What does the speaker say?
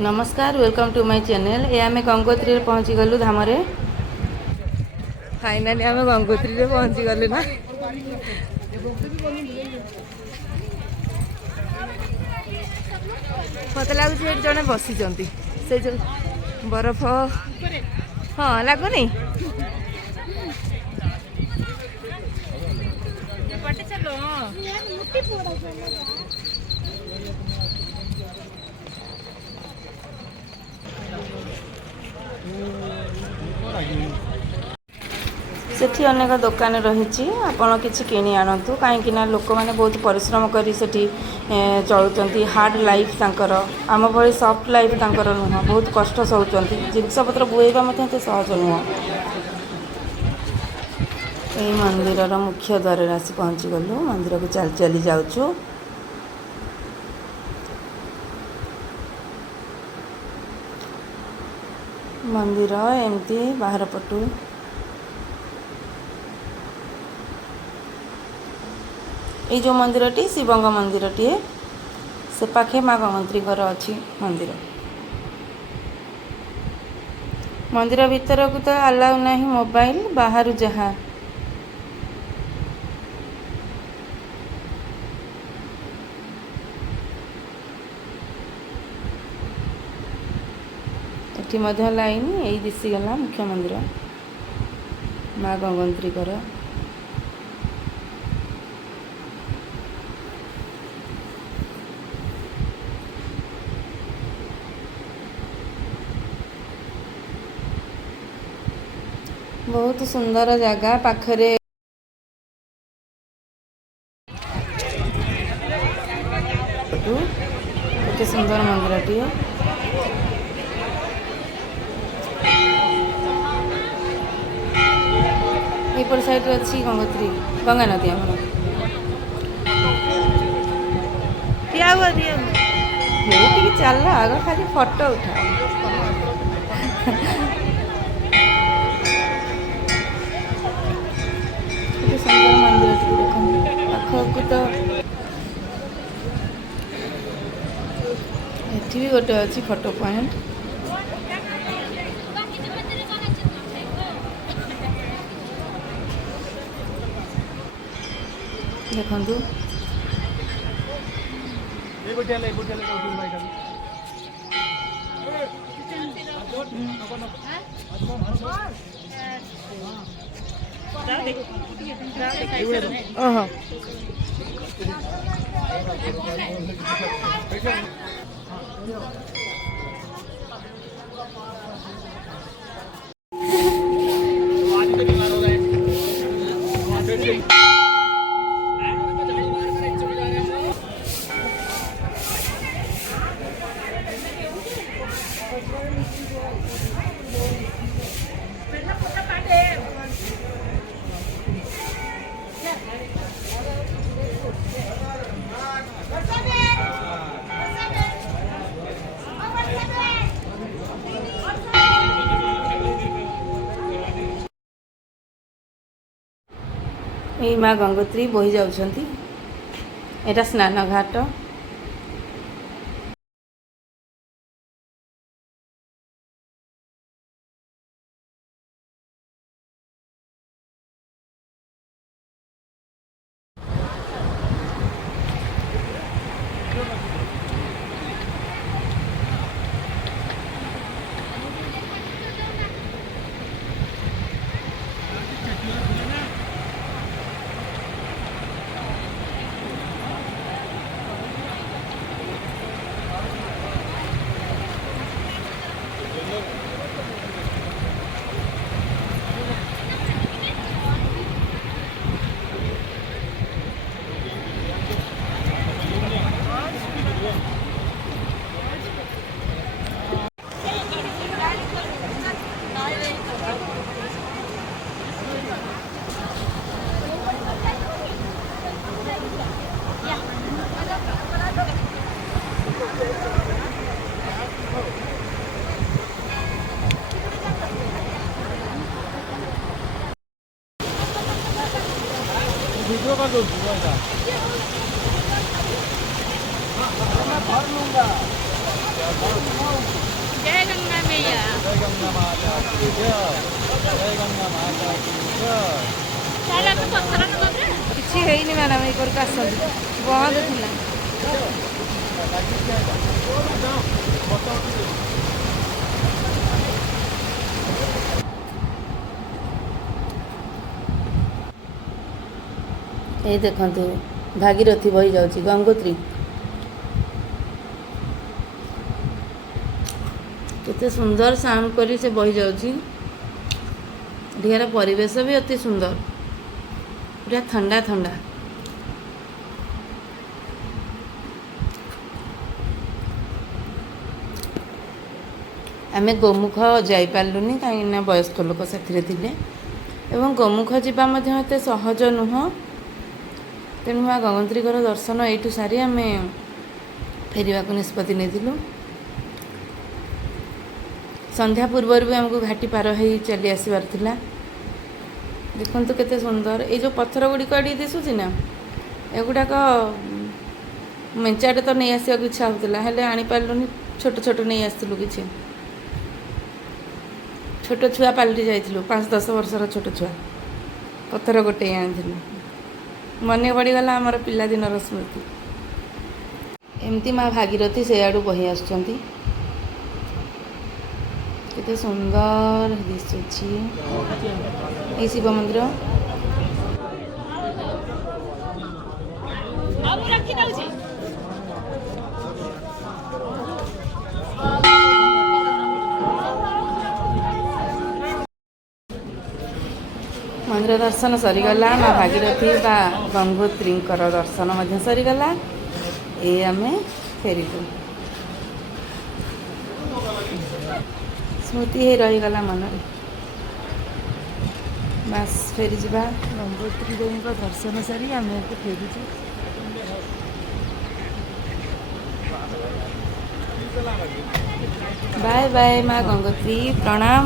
नमस्कार welcome to my channel. ये आम गंगोत्री पहुँची गलु धाम। फाइनाली आम गंगोत्री पहुँची गलु ना। मत लगुच जड़े बसी से जो बरफ हाँ लगुनि सेठी अनेक दुकान रही आपण किसी किणी आणतु कहीं लोक मैंने बहुत परिश्रम कर चलुँच हार्ड लाइफ तांकर आम भली सफ्ट लाइफ तांकर नुह बहुत कष्ट सहूँ जिनपतर बुएबा सहज नुह। यही मंदिर मुख्य द्वार आसी पहुँची गलु मंदिर को चल चली जाऊँ। मंदिर एमती बाहर पटू ये जो मंदिरटी शिवंग मंदिरटीए से पाखे माँ गंगोत्री अच्छी मंदिर। मंदिर भीतर को तो अलाउ नहीं मोबाइल बाहर जहाँ एटी लाइन यही दिशीगला मुख्य मंदिर माँ गंगोत्री। बहुत सुंदर जगह पाखरे गोटे सुंदर मंदिरटीए। एपट साइड अच्छी गंगोत्री गंगा नदी आम चल आग खाली फोटो उठा सुंदर मंदिर देखते पाखक तो ये भी गोटे अच्छी फोटो पॉइंट। देखु ओह यही माँ गंगोत्री बोही जाउछंती। एटा स्नान घाट। वीडियो कर दो भर लूंगा। जय गंगा मैया। ତାହେଲେ ଆମେ ପଥର ନେବା ଯେ କିଛି ହେଇନି ମ୍ୟାଡ଼ାମ୍, ଏଇ ଘରକୁ ଆସନ୍ତୁ, ବନ୍ଦ ଥିଲା। ଏଇ ଦେଖନ୍ତୁ ଭାଗୀରଥୀ ବହି ଯାଉଛି, ଗଙ୍ଗୋତ୍ରୀ। କେତେ ସୁନ୍ଦର ସାଉଣ୍ଡ କରି ସେ ବହି ଯାଉଛି। ଏଠିକାର ପରିବେଶ ବି ଅତି ସୁନ୍ଦର, ପୁରା ଥଣ୍ଡା ଥଣ୍ଡା। ଆମେ ଗୋମୁଖ ଯାଇପାରିଲୁନି କାହିଁକିନା ବୟସ୍କ ଲୋକ ସାଥିରେ ଥିଲେ ଏବଂ ଗୋମୁଖ ଯିବା ମଧ୍ୟ ଏତେ ସହଜ ନୁହଁ। ତେଣୁ ମା ଗଙ୍ଗୋତ୍ରୀଙ୍କର ଦର୍ଶନ ଏଇଠୁ ସାରି ଆମେ ଫେରିବାକୁ ନିଷ୍ପତ୍ତି ନେଇଥିଲୁ। ସନ୍ଧ୍ୟା ପୂର୍ବରୁ ବି ଆମକୁ ଘାଟି ପାର ହେଇ ଚାଲି ଆସିବାର ଥିଲା। ଦେଖନ୍ତୁ କେତେ ସୁନ୍ଦର, ଏଇ ଯେଉଁ ପଥର ଗୁଡ଼ିକ ଏଠି ଦିଶୁଛି ନା, ଏଗୁଡ଼ାକ ମେଞ୍ଚାଟେ ତ ନେଇ ଆସିବାକୁ ଇଚ୍ଛା ହେଉଥିଲା, ହେଲେ ଆଣିପାରିଲୁନି। ଛୋଟ ଛୋଟ ନେଇ ଆସିଥିଲୁ କିଛି। ଛୋଟ ଛୁଆ ପାଲଟି ଯାଇଥିଲୁ, 5-10 ବର୍ଷର ଛୋଟ ଛୁଆ। ପଥର ଗୋଟେଇ ଆଣିଥିଲୁ। ମନେ ପଡ଼ିଗଲା ଆମର ପିଲାଦିନର ସ୍ମୃତି। ଏମିତି ମା ଭାଗୀରଥୀ ସେଆଡ଼ୁ ବହି ଆସୁଛନ୍ତି। କେତେ ସୁନ୍ଦର ଦିଶୁଛି ଏଇ ଶିବ ମନ୍ଦିର। ଆଉ ମୁଁ ରଖିଦଉଛି। ମନ୍ଦିର ଦର୍ଶନ ସରିଗଲା, ମା ଭାଗୀରଥୀ ବା ଗଙ୍ଗୋତ୍ରୀଙ୍କର ଦର୍ଶନ ମଧ୍ୟ ସରିଗଲା। ଆମେ ଫେରିଲୁ। ସ୍ମୃତି ହେଇ ରହିଗଲା ମନରେ। ବାସ୍ ଫେରିଯିବା। ଗଙ୍ଗୋତ୍ରୀ ଦେବୀଙ୍କ ଦର୍ଶନ ସାରି ଆମେ ଏବେ ଫେରୁଛୁ। ବାଏ ବାଏ ମା ଗଙ୍ଗୋତ୍ରୀ, ପ୍ରଣାମ।